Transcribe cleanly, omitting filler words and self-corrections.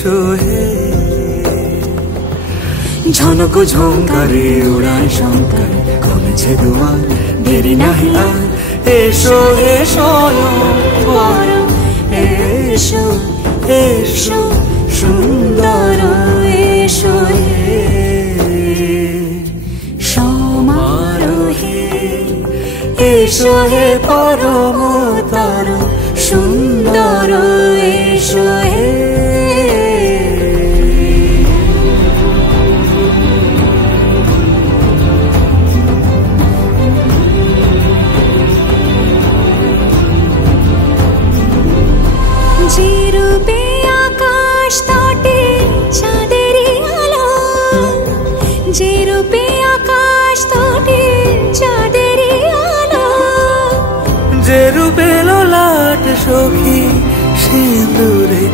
এসো হে। ঝনক ঝঙ্কারে উড়ায় শঙ্কার, কমেছে দুয়ার, দেরি নাহি আর। এসো হে স্বয়ংবর, এসো এসো সুন্দর, এসো হে সমারোহে। এসো হে পরমতর সুন্দর, এসো হে। যে রূপে আকাশ তটে চাঁদেরই আলো, যে রূপে আকাশ তটে চাঁদেরই আলো, যে রূপে ললাট সখী সিঁদুরে